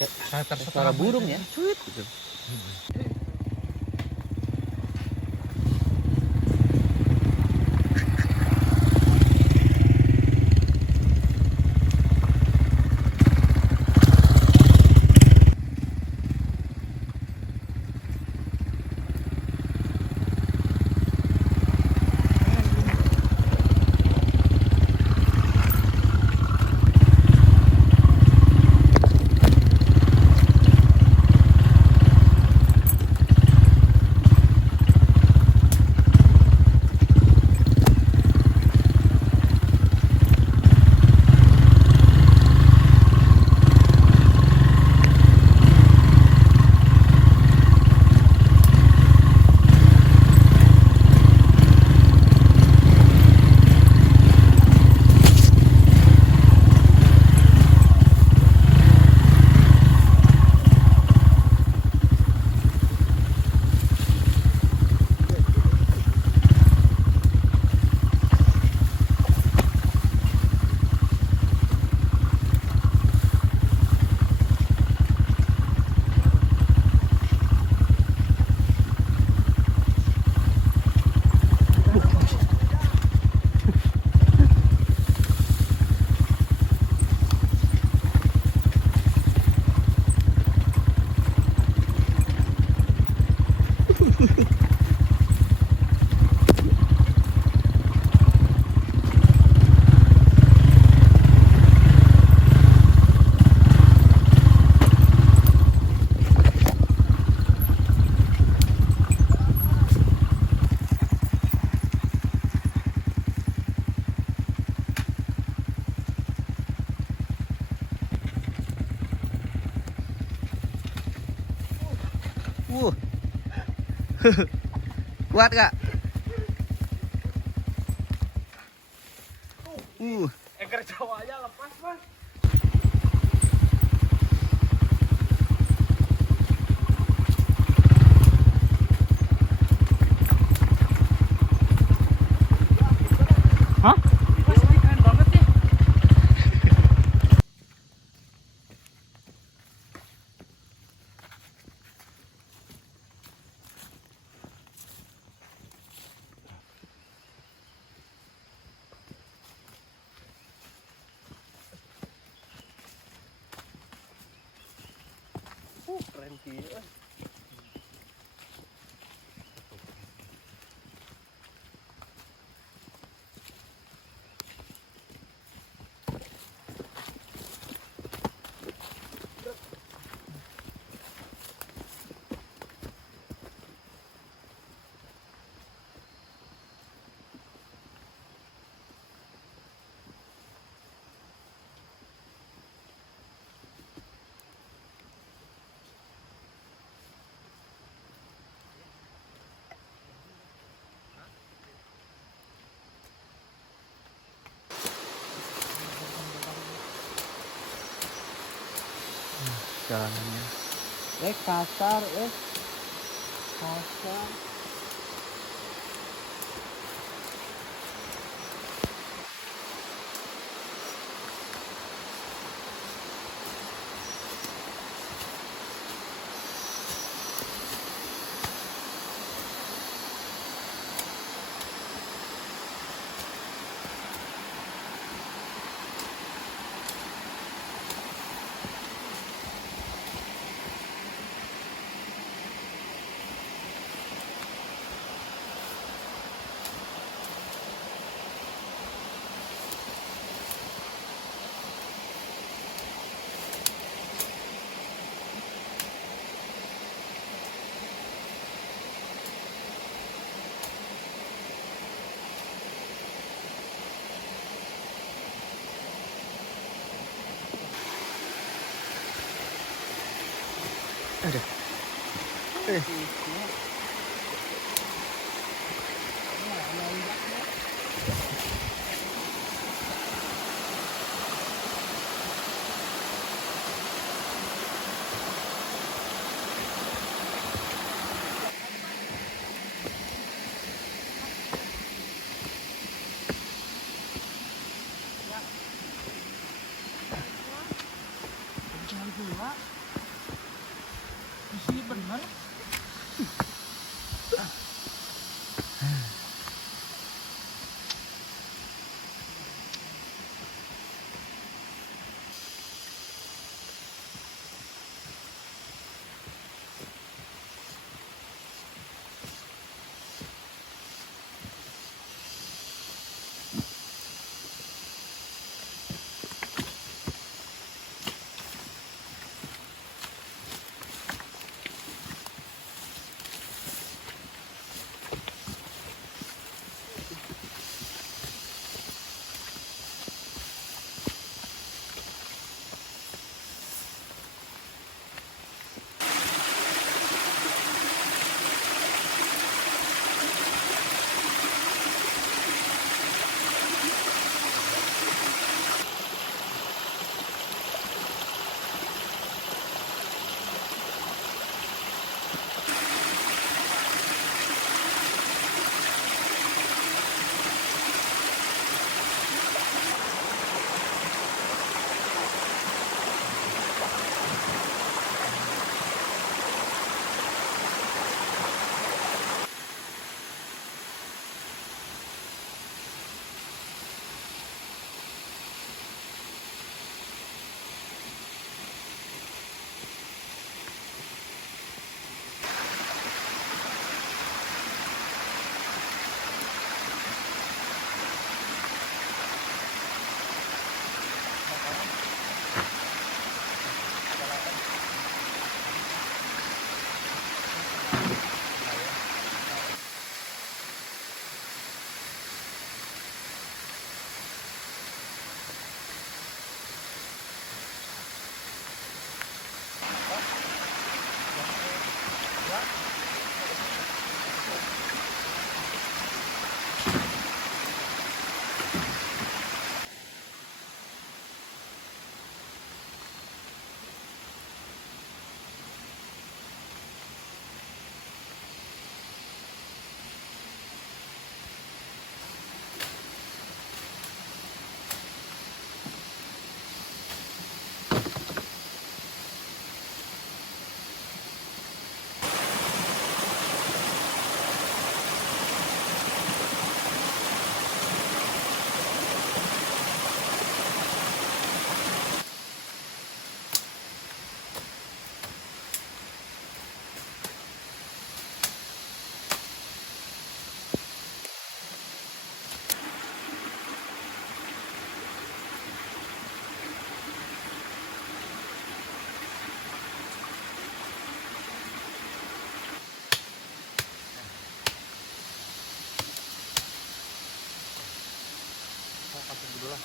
Kayak suara burung ya, cuit gitu. Kuat gak? Eker Jawanya lepas, Mas. Hah? Mas, ini keren banget ya. Keren sih. Jalanannya. Kasar, kasar. Aduh. Jangan pasok dulu lah.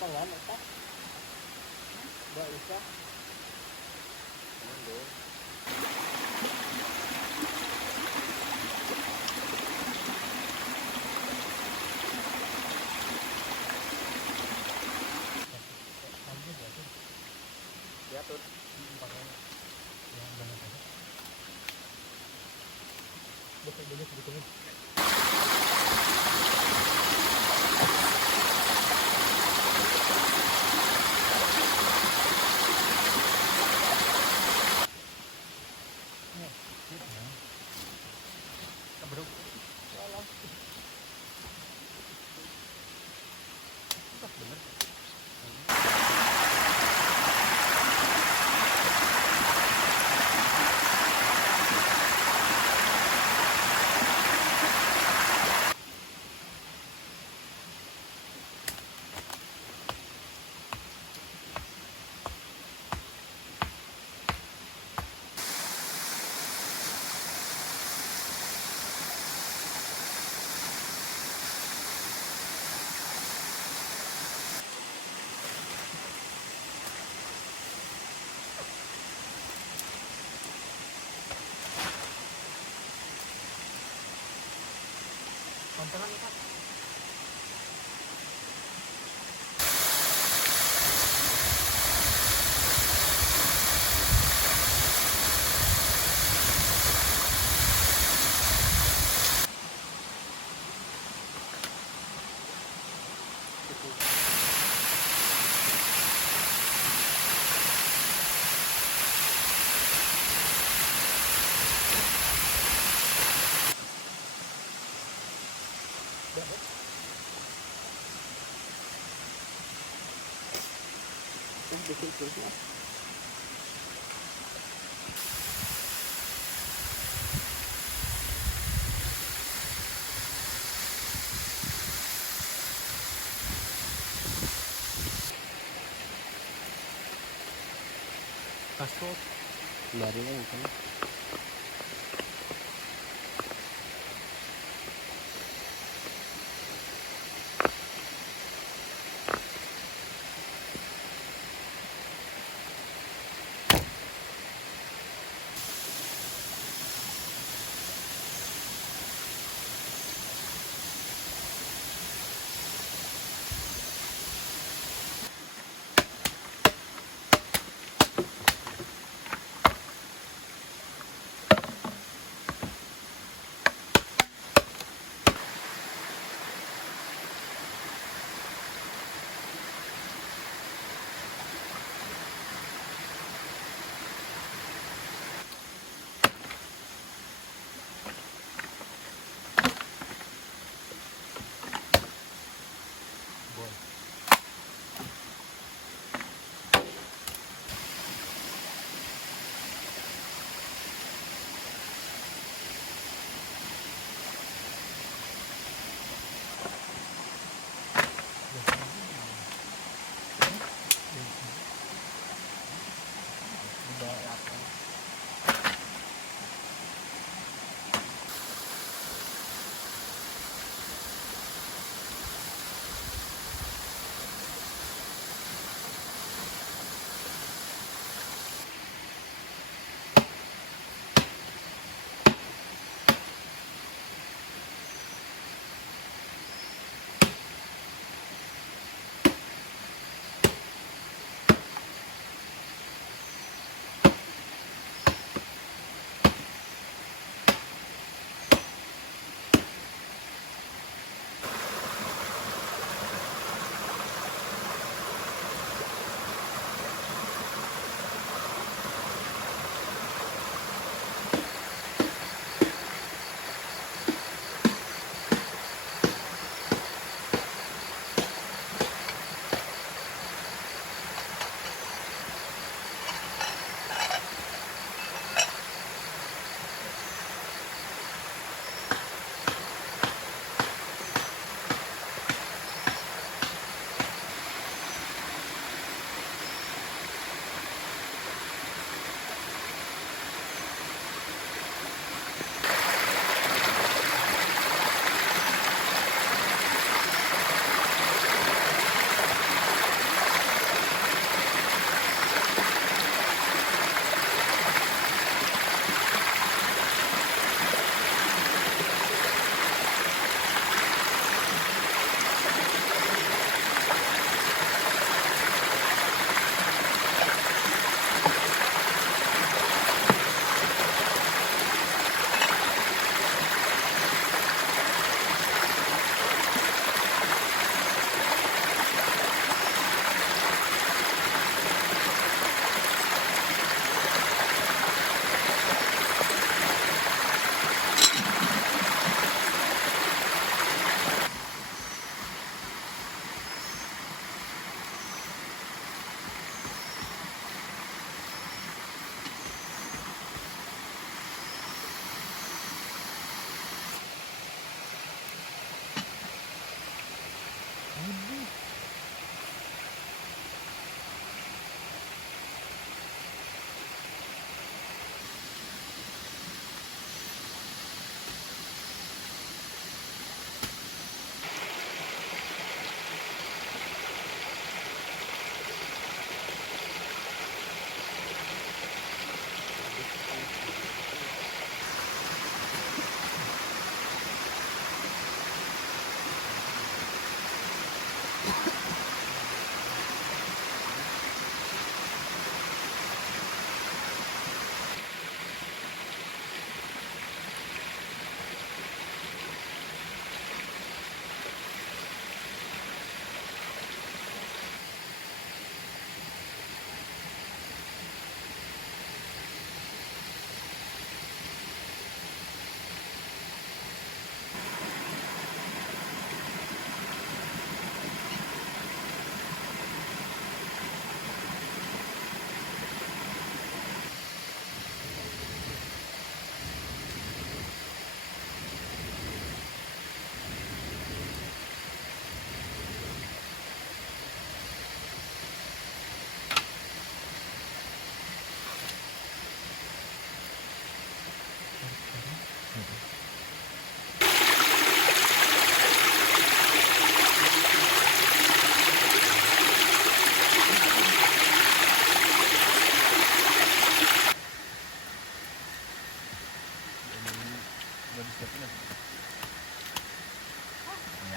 Pangan apa? Enggak usah. Diatur. Yang banyak aja. Banyak sebetulnya. Kontenan Pak. Betul-betul. Kasut. Baru kan.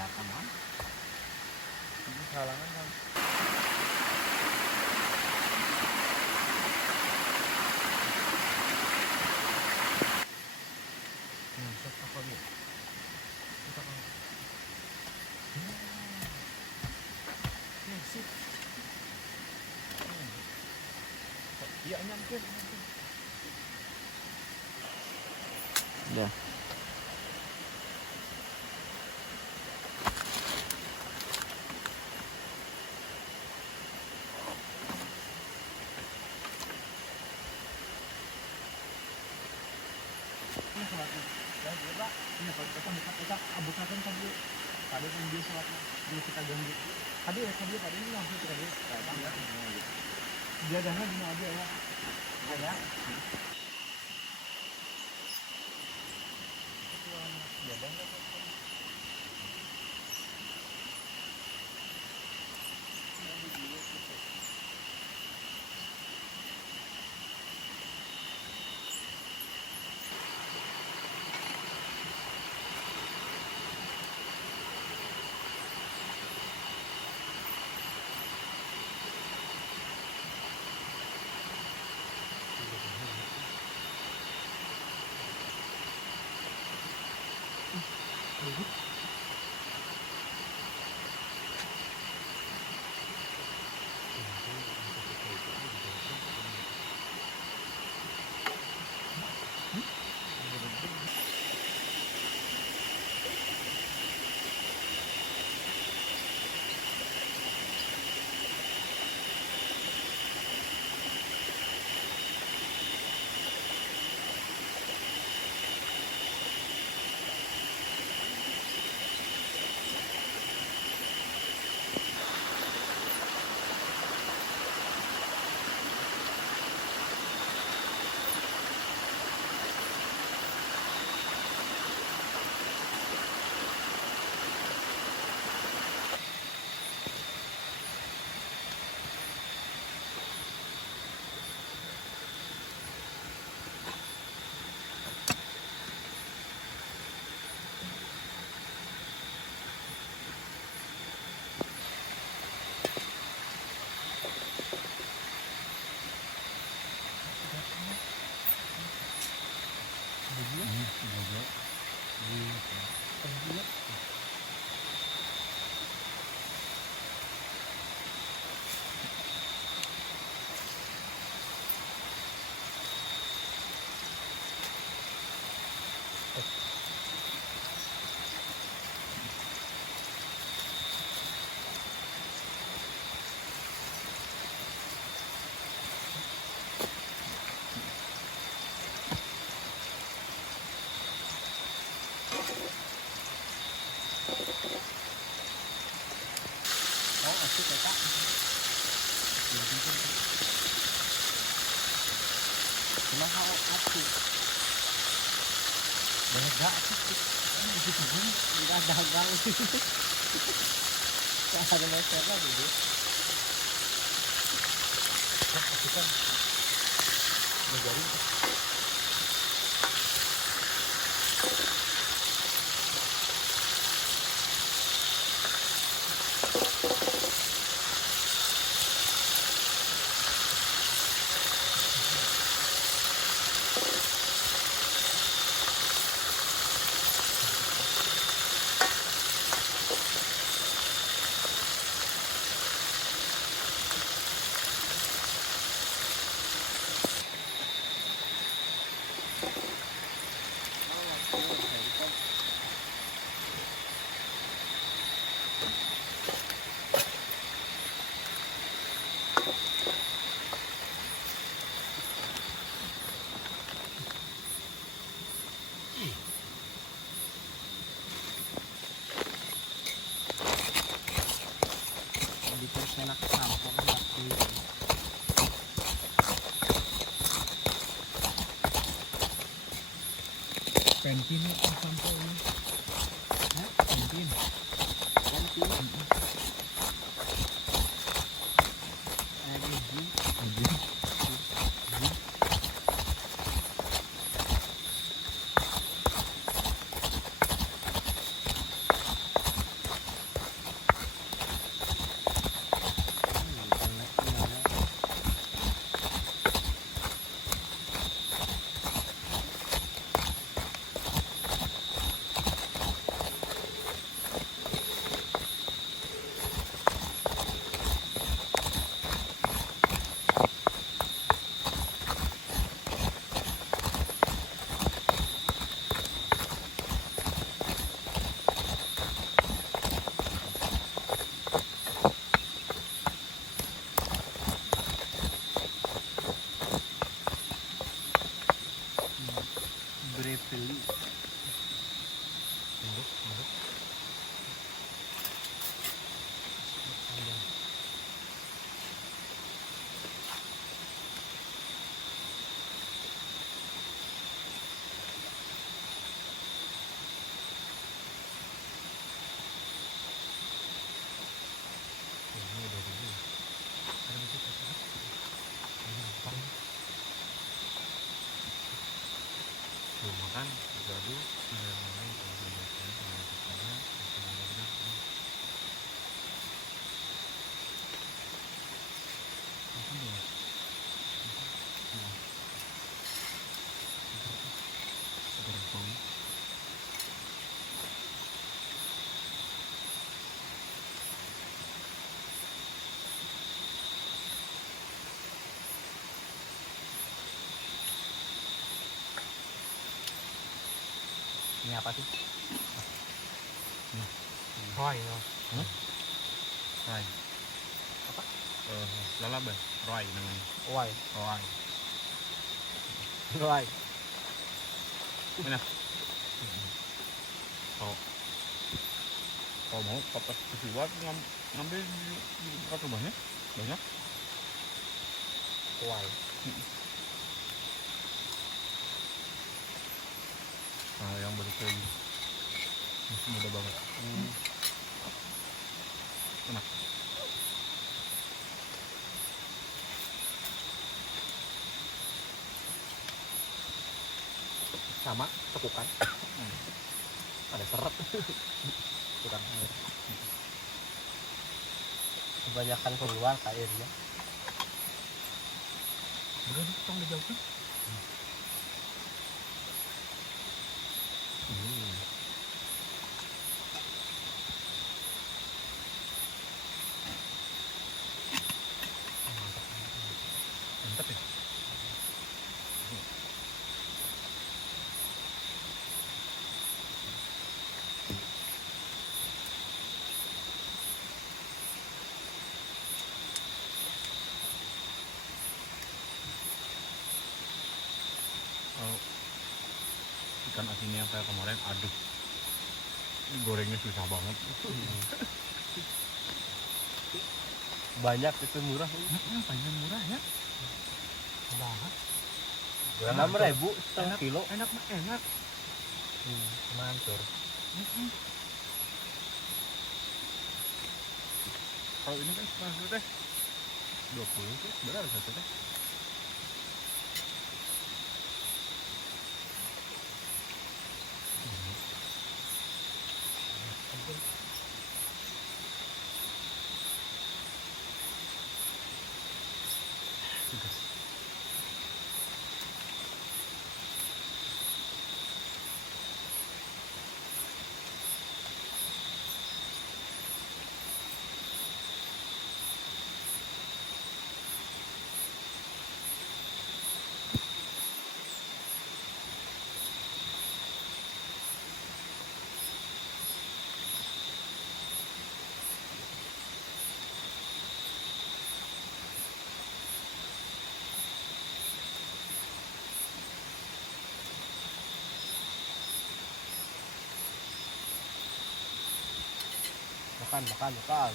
kelihatan kan. Ini halangan kan. Set apa dia? Kita kan. Sip. Iya nyangkut. Ya. Ini sholatnya. Ya, Pak. Ini kalau kita abukakan tadi. Tadi yang dia sholatnya. Dulu kita ganggu. Tadi ini langsung kita dia. Dia dana di mana aja ya. Ada. Dia dana. Asik ya Kak. Cuma kalau aku beda sih. Ini gitu enggak dagang. Kayak ada meter lagi deh. Aku kan menjadi enak sampong lagi. Pentin itu sampong ini. Hah? Pentin. Ini apa sih? Roy ya. Roy. Apa? Lalabah. Roy namanya. Roy. Roy. Roy. Enak. Kalau mau papas keluar ngambil di dekat rumahnya banyak. Roy. Nah, yang baru kayak gini. Masih muda banget. Enak. Sama tekukan. Ada seret. Kurang air. Kebanyakan keluar airnya. Udah nih, tong dijauhkan. Mantap ya. Kalau ikan asinnya yang kayak kemarin, aduh, ini gorengnya susah banget. Banyak itu murah. Paling murah ya. Banget. 6.000 setengah kilo. Enak mah enak. Mantur. Kalau ini kan setengah kilo teh 20 tuh berapa satu teh? Makan.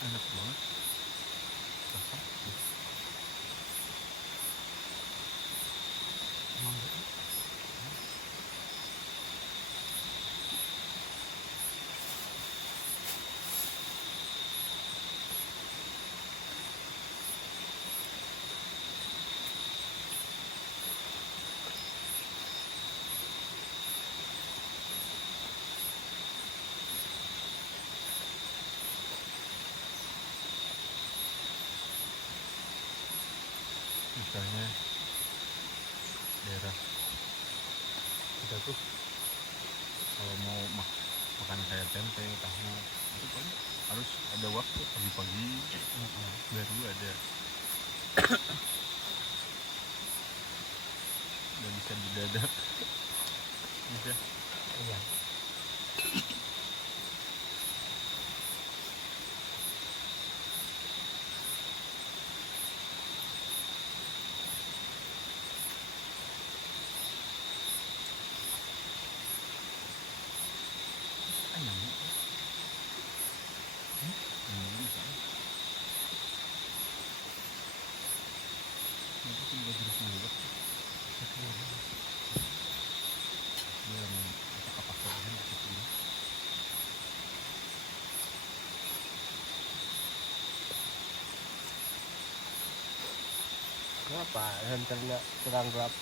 Enak banget. Rasa. Misalnya daerah kita tuh kalau mau makan kayak tempe, tahu itu kan harus ada waktu pagi-pagi baru ada. Nggak bisa didadak. Bisa. Iya. Ayam. Misalnya. Nanti tinggal jeruk mulut. Dia apa saja gitu. Kenapa? Renternya terang gelap.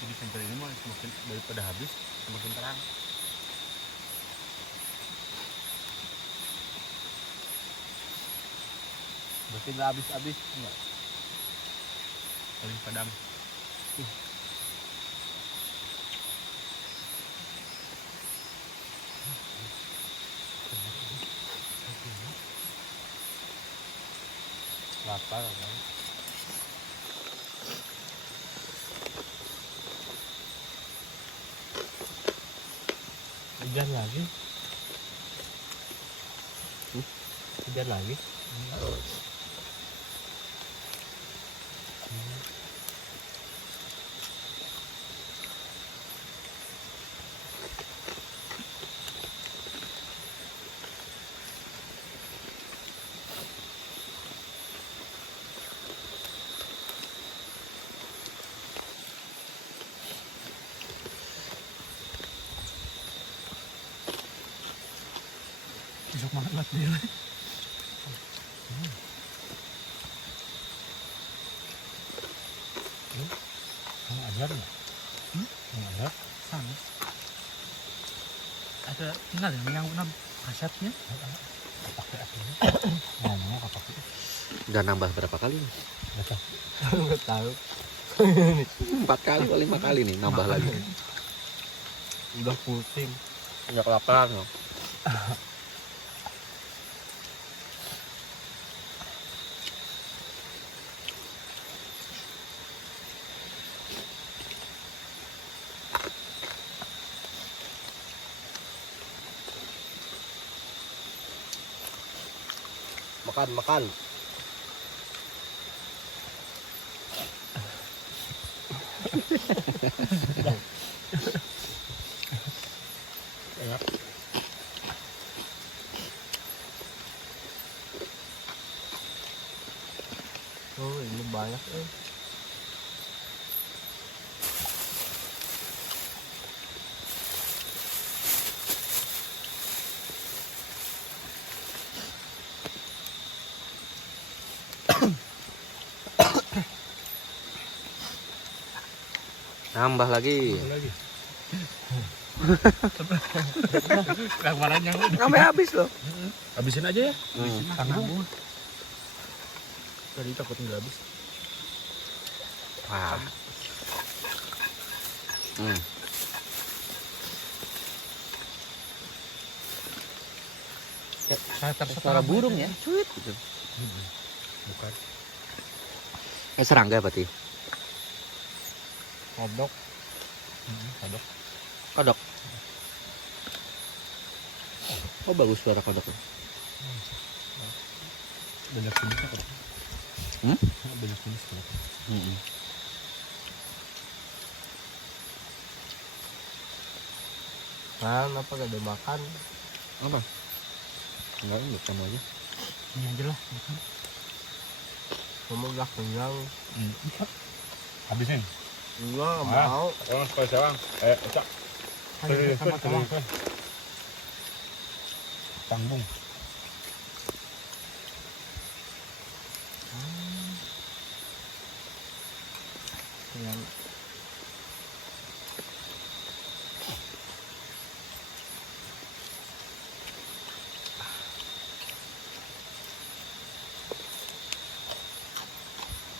Jadi senter ini mah semakin daripada habis semakin terang. Berarti nggak habis-habis. Enggak. Paling padam. Lapar kan. Hujan lagi. Hujan lagi. Besok banget lah dia. Kamu ajar nggak? Kamu ajar? Sama. Ada tinggal yang nyangkut kasetnya. Pakai apinya. Ngomongnya apa pakai? Udah nambah berapa kali? Nggak tahu. 4 kali atau 5 kali nih nambah lagi. Udah pusing. Udah kelaparan loh. Makan. Oh ini banyak Nambah lagi. Kemarin yang Sampai habis loh. Habisin aja ya. tanggung. Tadi takut nggak habis. Wah. Saya Suara burung ya. Cuit gitu. Bukan. Serangga berarti. kodok. Kodok. Kodok. Oh bagus suara kodok. Banyak jenisnya kodok. Banyak jenis kodok. Kan apa gak ada makan? Apa? Enggak kamu aja. Ini aja lah. Kamu udah kenyang. Habisin. Enggak mau. Orang sekali sewang. Cak. Sama-sama. Tanggung. Kenyang.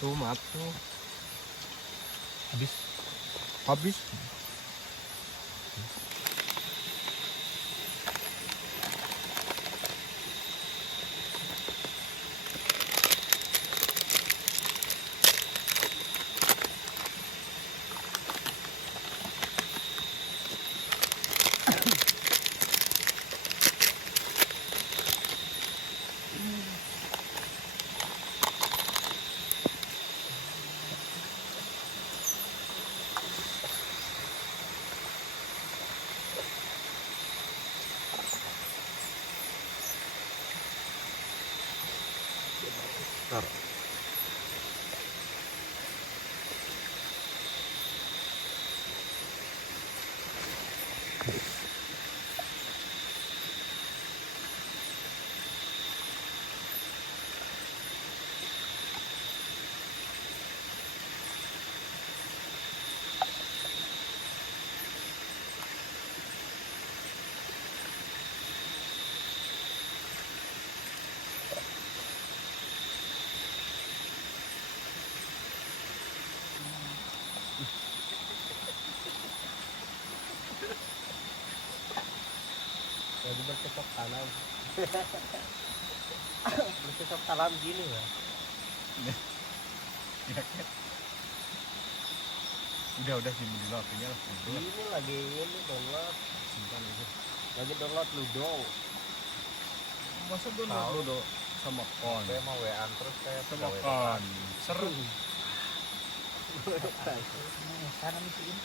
Tuh maaf tuh. Habis. Lagi bercocok tanam. Bercocok tanam gini ya. Udah simpen dulu apinya lah. Ini lagi ini download. Simpan aja. Lagi download Ludo. Masa download Ludo sama kon? Saya mau WA terus kayak Sama kon. Seru. Sana misiin.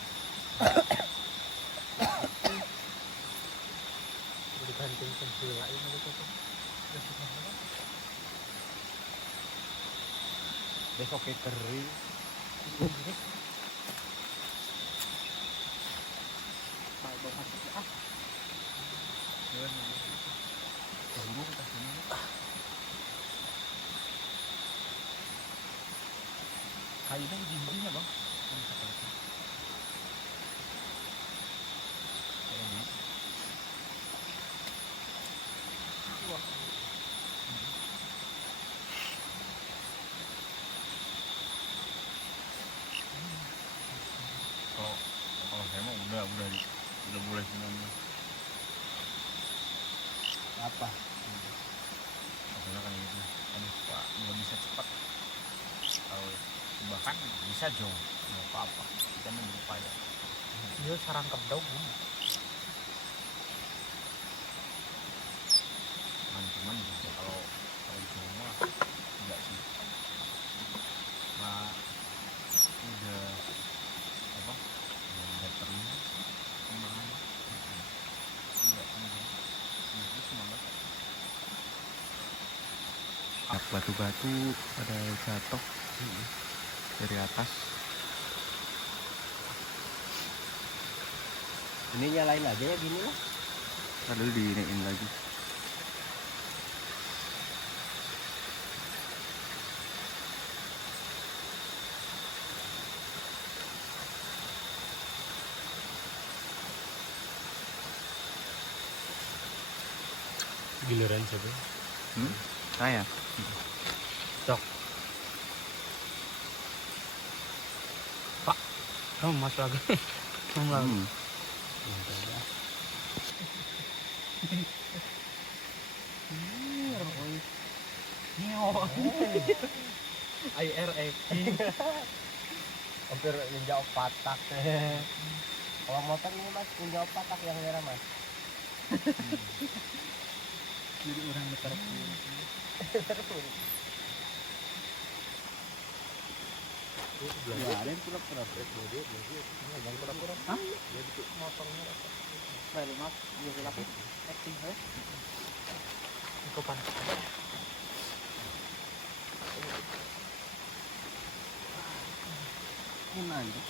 Digantung sebelah ini gitu tuh. Besok kayak kering. Bawa masuk ah. Buru kita sini. Kayunya gini-gini bang. Kalau saya mah udah boleh semuanya. Apa? Maksudnya kan gitu. Aduh pak, nggak bisa cepat. Kalau bahkan bisa jong, nggak apa-apa. Kita mau berupaya. Dia sarang kedau gini. Cuman juga kalau jong mah enggak sih. Nah udah apa? Udah terlihat kemana? Enggak itu semangat. Batu-batu pada jatuh dari atas. Ini nyalain aja ya gini lah. Lalu diiniin lagi. Giliran siapa? Saya. Kamu masuk lagi. Kamu lagi. IRA hampir ninja patak. Kalau motor ini mas ninja patak yang merah mas. Jadi orang Biarin pura-pura dia bang pura-pura. Hah? Dia bikin motornya apa? Baru mas, dia lapis acting saya. Kopan. Ini nanti.